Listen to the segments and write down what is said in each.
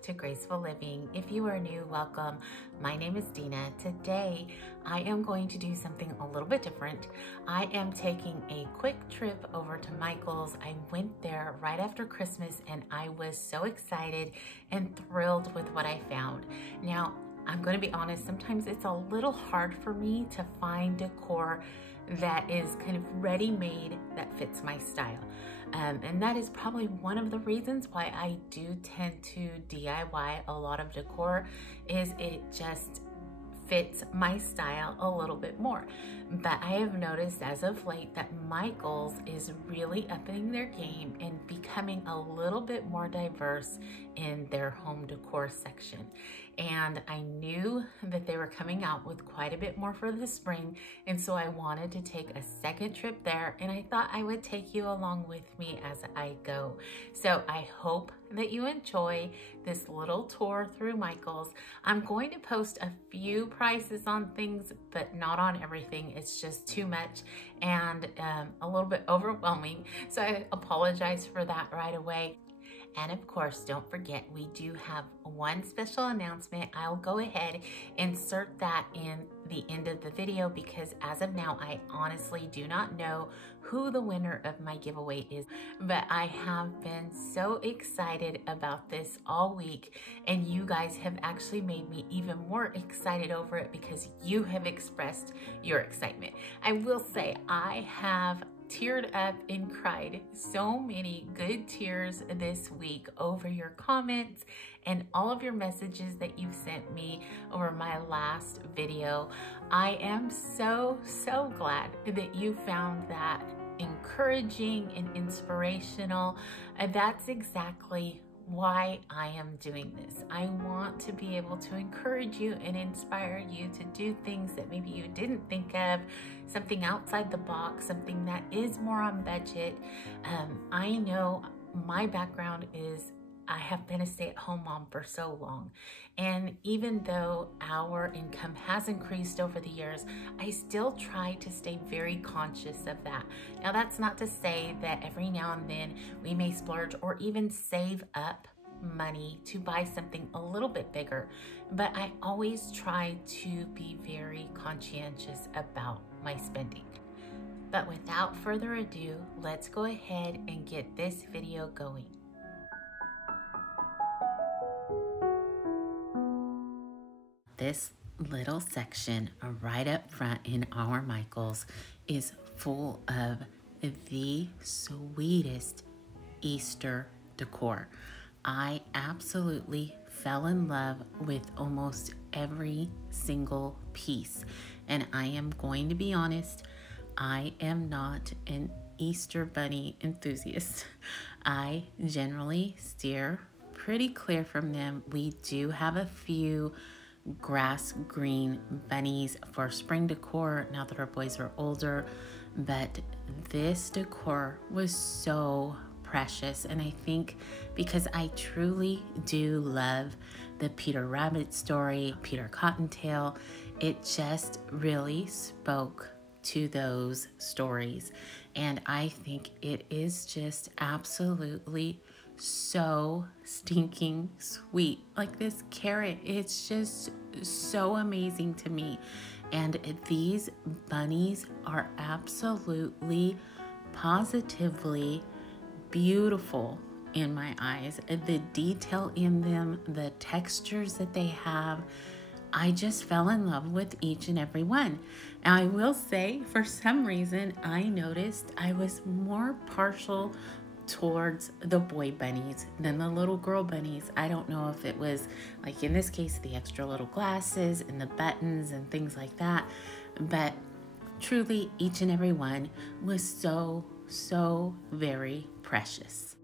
back to Graceful Living. If you are new, welcome. My name is Dina. Today, I am going to do something a little bit different. I am taking a quick trip over to Michael's. I went there right after Christmas and I was so excited and thrilled with what I found. Now, I'm going to be honest, sometimes it's a little hard for me to find decor that is kind of ready-made that fits my style. And that is probably one of the reasons why I do tend to DIY a lot of decor, is it just fits my style a little bit more. But I have noticed as of late that Michael's is really upping their game and becoming a little bit more diverse in their home decor section. And I knew that they were coming out with quite a bit more for the spring, and so I wanted to take a second trip there, and I thought I would take you along with me as I go. So I hope that you enjoy this little tour through Michael's. I'm going to post a few prices on things, but not on everything. It's just too much and a little bit overwhelming. So I apologize for that right away. And of course, don't forget, we do have one special announcement. I'll go ahead, insert that in the end of the video, because as of now, I honestly do not know who the winner of my giveaway is, but I have been so excited about this all week, and you guys have actually made me even more excited over it because you have expressed your excitement. I will say I have teared up and cried so many good tears this week over your comments and all of your messages that you've sent me over my last video. I am so glad that you found that encouraging and inspirational. That's exactly why I am doing this. I want to be able to encourage you and inspire you to do things that maybe you didn't think of, something outside the box, something that is more on budget. I know my background is I have been a stay-at-home mom for so long, and even though our income has increased over the years, I still try to stay very conscious of that. Now, that's not to say that every now and then we may splurge or even save up money to buy something a little bit bigger, but I always try to be very conscientious about my spending. But without further ado, let's go ahead and get this video going. This little section right up front in our Michael's is full of the sweetest Easter decor. I absolutely fell in love with almost every single piece. And I am going to be honest, I am not an Easter bunny enthusiast. I generally steer pretty clear from them. We do have a few grass green bunnies for spring decor now that our boys are older, but this decor was so precious. And I think because I truly do love the Peter Rabbit story, Peter Cottontail, it just really spoke to those stories. And I think it is just absolutely so stinking sweet. Like this carrot, it's just so amazing to me. And these bunnies are absolutely positively beautiful in my eyes. The detail in them, the textures that they have, I just fell in love with each and every one. Now, I will say, for some reason, I noticed I was more partial towards the boy bunnies than the little girl bunnies. I don't know if it was, like in this case, the extra little glasses and the buttons and things like that, but truly each and every one was so very precious.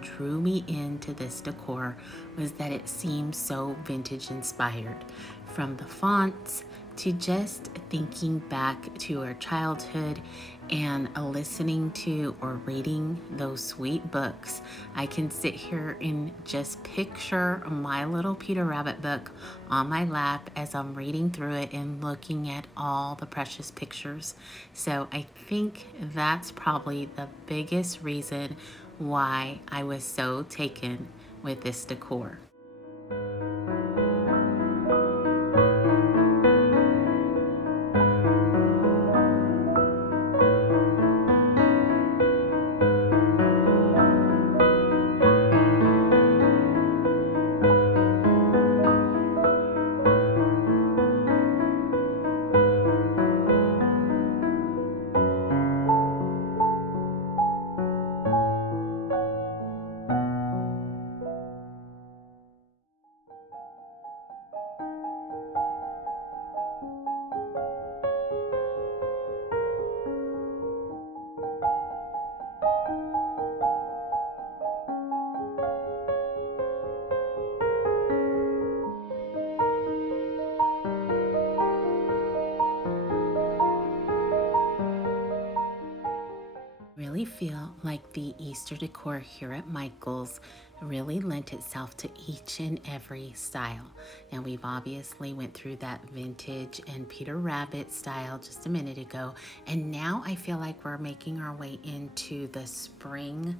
drew me into this decor was that it seemed so vintage inspired. From the fonts to just thinking back to our childhood and listening to or reading those sweet books, I can sit here and just picture my little Peter Rabbit book on my lap as I'm reading through it and looking at all the precious pictures. So I think that's probably the biggest reason why I was so taken with this decor. Really feel like the Easter decor here at Michael's really lent itself to each and every style. Now we've obviously went through that vintage and Peter Rabbit style just a minute ago, and now I feel like we're making our way into the spring/Easter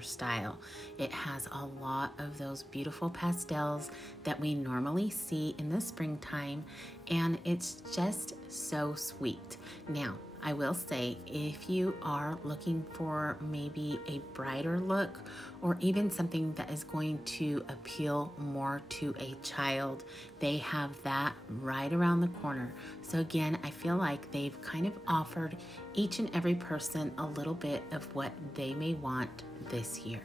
style. It has a lot of those beautiful pastels that we normally see in the springtime, and it's just so sweet. Now I will say, if you are looking for maybe a brighter look or even something that is going to appeal more to a child, they have that right around the corner. So again, I feel like they've kind of offered each and every person a little bit of what they may want this year.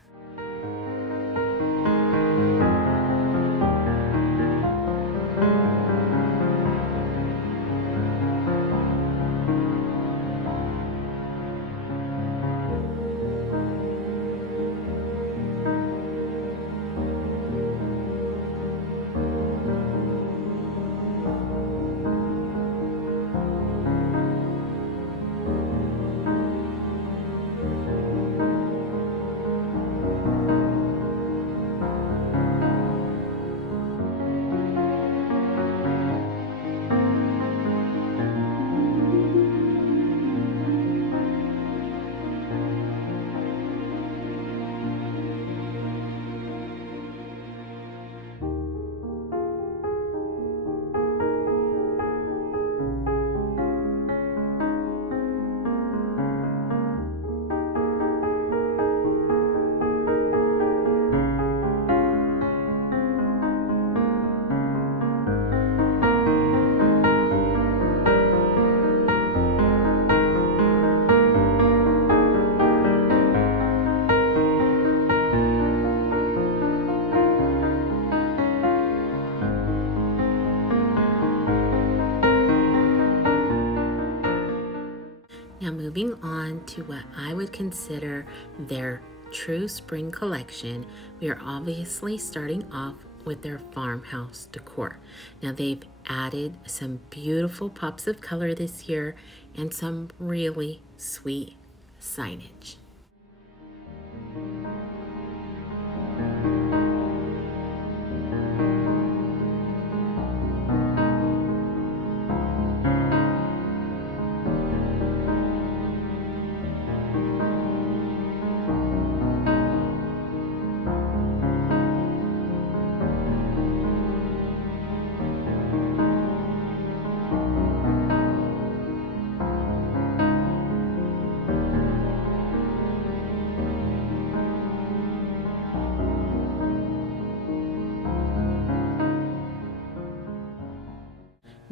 Now moving on to what I would consider their true spring collection, we are obviously starting off with their Farmhouse Decor. Now they've added some beautiful pops of color this year and some really sweet signage.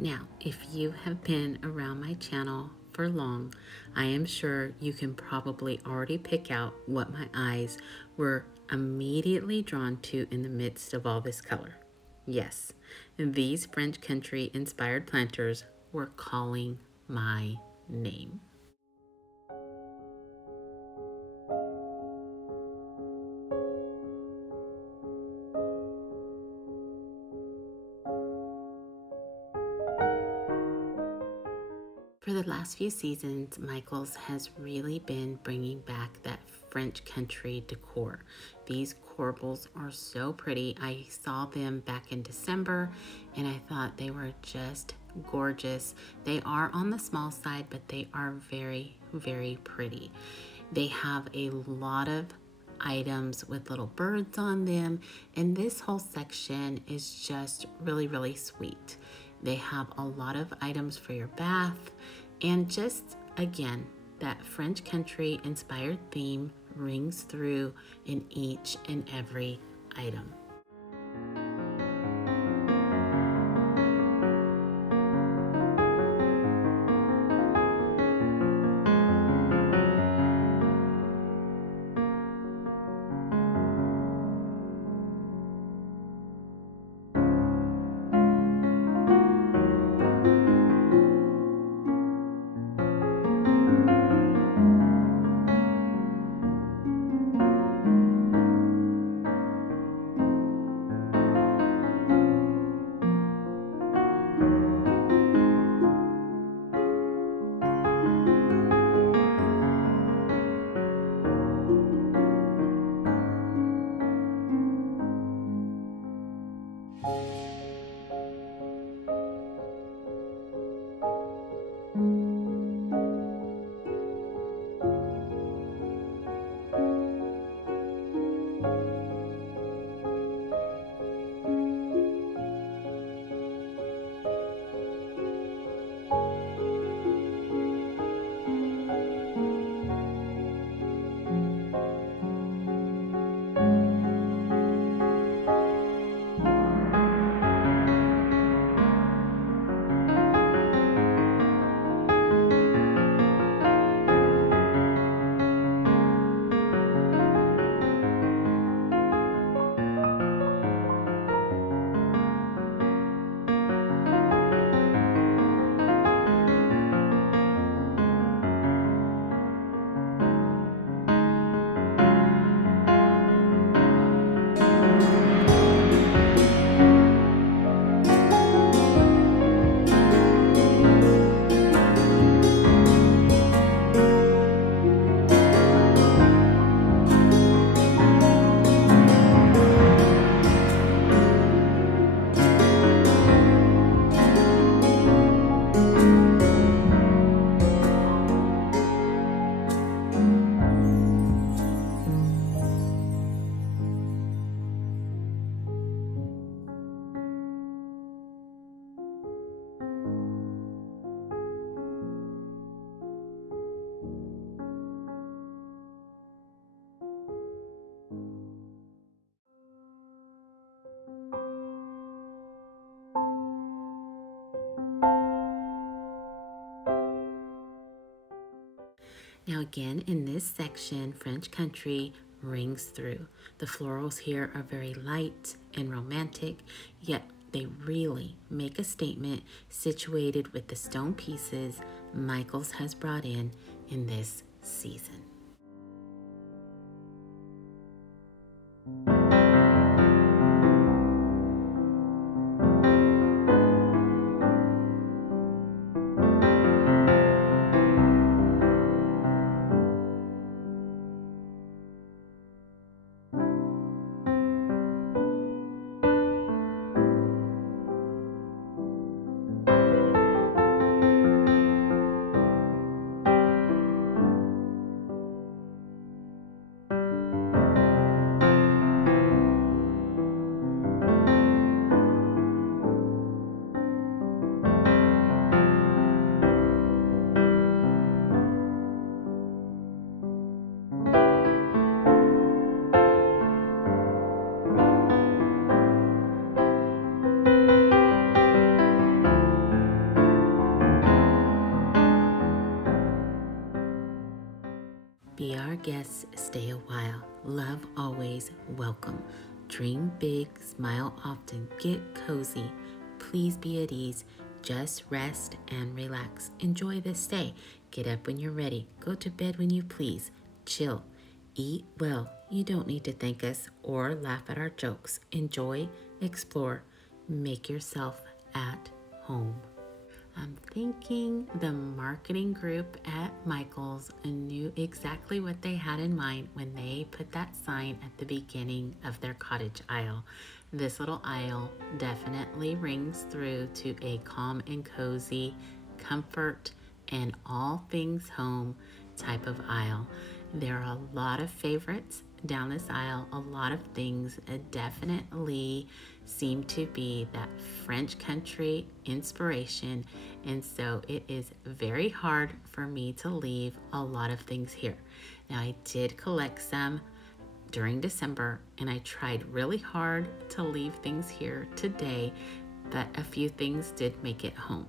Now, if you have been around my channel for long, I am sure you can probably already pick out what my eyes were immediately drawn to in the midst of all this color. Yes, these French country inspired planters were calling my name. the last few seasons, Michaels has really been bringing back that French country decor. These corbels are so pretty. I saw them back in December and I thought they were just gorgeous. They are on the small side, but they are very, very pretty. They have a lot of items with little birds on them, and this whole section is just really, really sweet. They have a lot of items for your bath, and just again, that French country inspired theme rings through in each and every item. Now again, in this section, French country rings through. The florals here are very light and romantic, yet they really make a statement situated with the stone pieces Michaels has brought in this season. Be our guests, stay a while. Love always, welcome. Dream big, smile often, get cozy. Please be at ease. Just rest and relax. Enjoy this day. Get up when you're ready. Go to bed when you please. Chill. Eat well. You don't need to thank us or laugh at our jokes. Enjoy, explore, make yourself at home. I'm thinking the marketing group at Michaels knew exactly what they had in mind when they put that sign at the beginning of their cottage aisle. This little aisle definitely rings through to a calm and cozy, comfort and all things home type of aisle. There are a lot of favorites down this aisle. A lot of things definitely seem to be that French country inspiration, and so it is very hard for me to leave a lot of things here. Now, I did collect some during December, and I tried really hard to leave things here today, but a few things did make it home.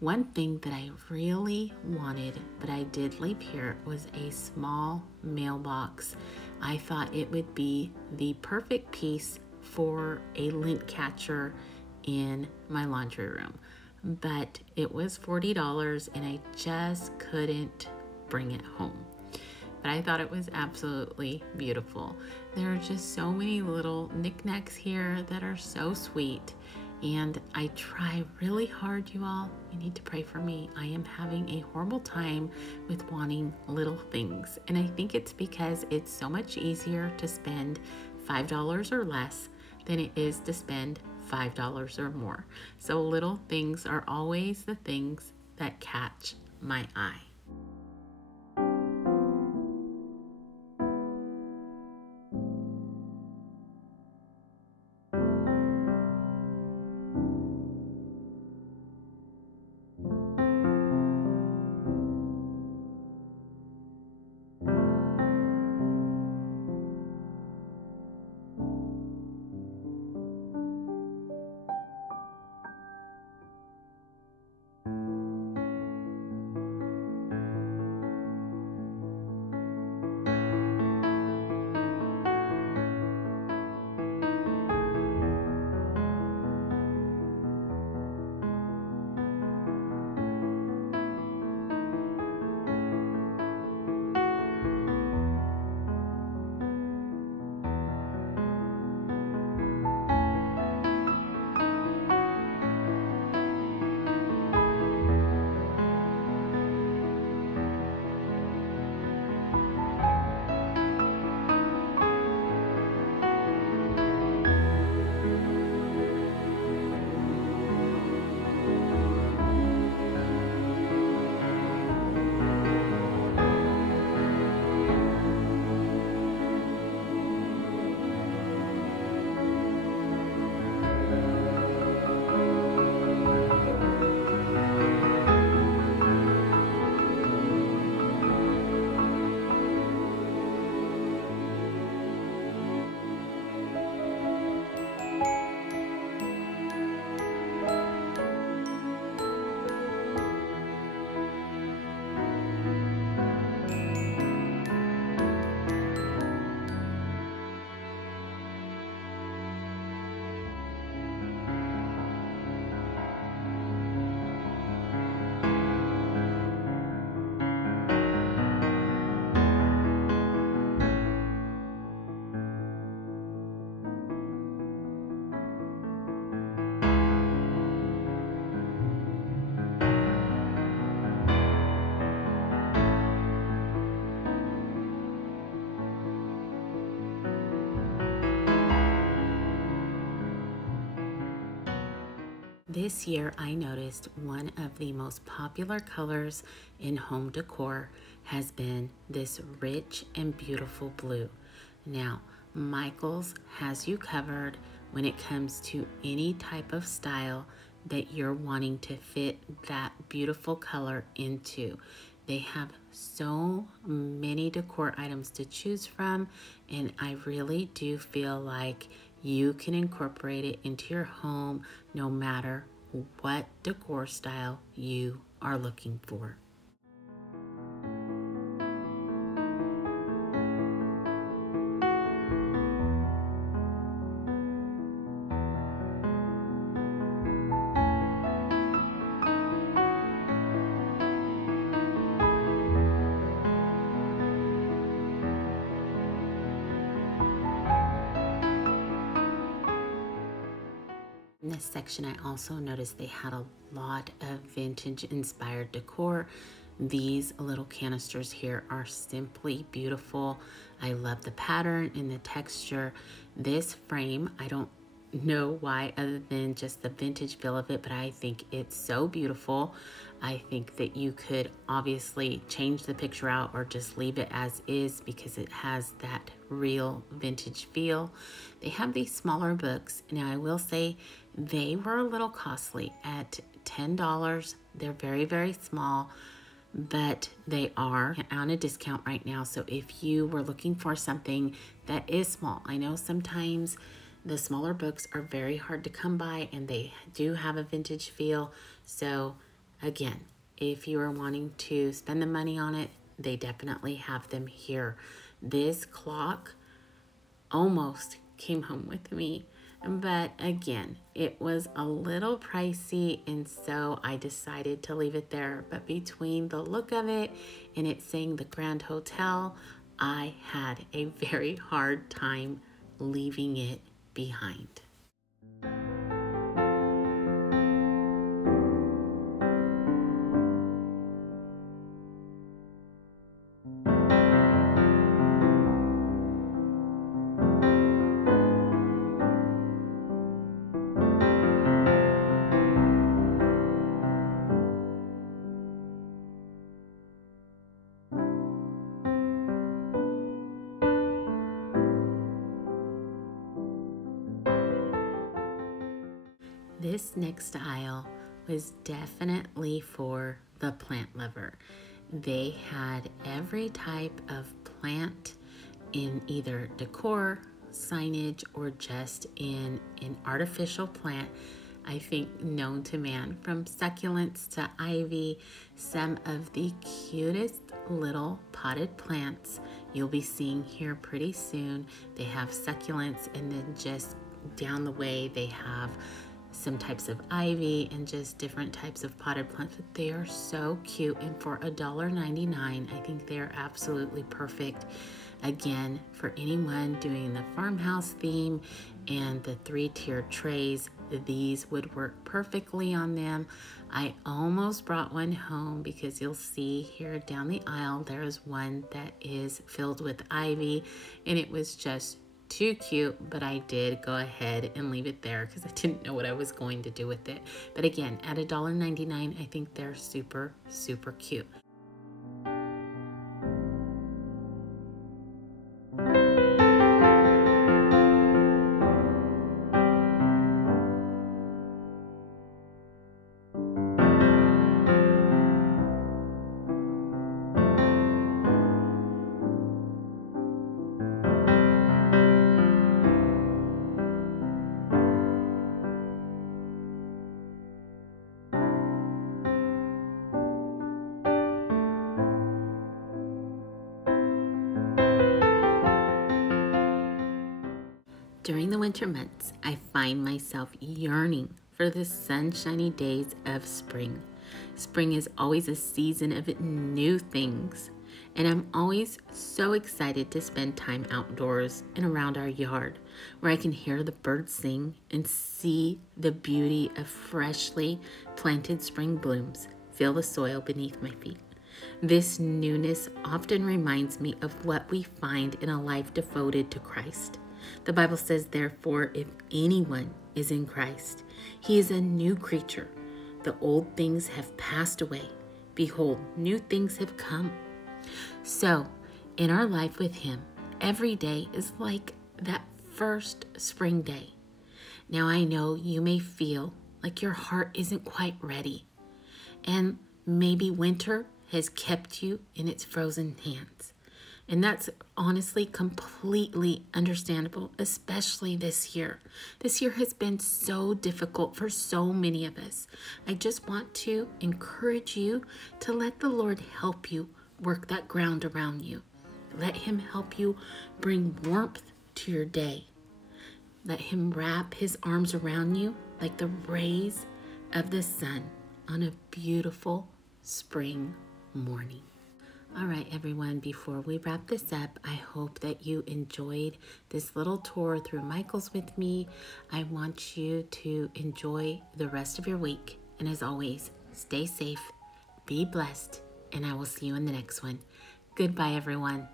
One thing that I really wanted, but I did leave here, was a small mailbox. I thought it would be the perfect piece for a lint catcher in my laundry room, but it was $40 and I just couldn't bring it home. But I thought it was absolutely beautiful. There are just so many little knickknacks here that are so sweet. And I try really hard, you all. You need to pray for me. I am having a horrible time with wanting little things. And I think it's because it's so much easier to spend $5 or less than it is to spend $5 or more. So little things are always the things that catch my eye. This year, I noticed one of the most popular colors in home decor has been this rich and beautiful blue. Now, Michaels has you covered when it comes to any type of style that you're wanting to fit that beautiful color into. They have so many decor items to choose from, and I really do feel like you can incorporate it into your home no matter what decor style you are looking for. In this section, I also noticed they had a lot of vintage inspired decor. These little canisters here are simply beautiful. I love the pattern and the texture. This frame, I don't know why other than just the vintage feel of it, but I think it's so beautiful. I think that you could obviously change the picture out or just leave it as is because it has that real vintage feel. They have these smaller books. Now I will say they were a little costly at $10. They're very, very small, but they are on a discount right now. So if you were looking for something that is small, I know sometimes the smaller books are very hard to come by and they do have a vintage feel. So again, if you are wanting to spend the money on it, they definitely have them here. This clock almost came home with me, but again, it was a little pricey, and so I decided to leave it there. But between the look of it and it saying the Grand Hotel, I had a very hard time leaving it behind. This next aisle was definitely for the plant lover. They had every type of plant in either decor, signage, or just in an artificial plant, I think known to man, from succulents to ivy. Some of the cutest little potted plants you'll be seeing here pretty soon. They have succulents, and then just down the way they have some types of ivy and just different types of potted plants, but they are so cute. And for $1.99, I think they are absolutely perfect. Again, for anyone doing the farmhouse theme and the 3-tier trays, these would work perfectly on them. I almost brought one home because you'll see here down the aisle, there is one that is filled with ivy, and it was just too cute, but I did go ahead and leave it there because I didn't know what I was going to do with it. But again, at $1.99, I think they're super, super cute. During the winter months, I find myself yearning for the sunshiny days of spring. Spring is always a season of new things, and I'm always so excited to spend time outdoors and around our yard, where I can hear the birds sing and see the beauty of freshly planted spring blooms fill the soil beneath my feet. This newness often reminds me of what we find in a life devoted to Christ. The Bible says, therefore, if anyone is in Christ, he is a new creature. The old things have passed away. Behold, new things have come. So, in our life with him, every day is like that first spring day. Now, I know you may feel like your heart isn't quite ready, and maybe winter has kept you in its frozen hands. And that's honestly completely understandable, especially this year. This year has been so difficult for so many of us. I just want to encourage you to let the Lord help you work that ground around you. Let him help you bring warmth to your day. Let him wrap his arms around you like the rays of the sun on a beautiful spring morning. All right, everyone, before we wrap this up, I hope that you enjoyed this little tour through Michael's with me. I want you to enjoy the rest of your week. And as always, stay safe, be blessed, and I will see you in the next one. Goodbye, everyone.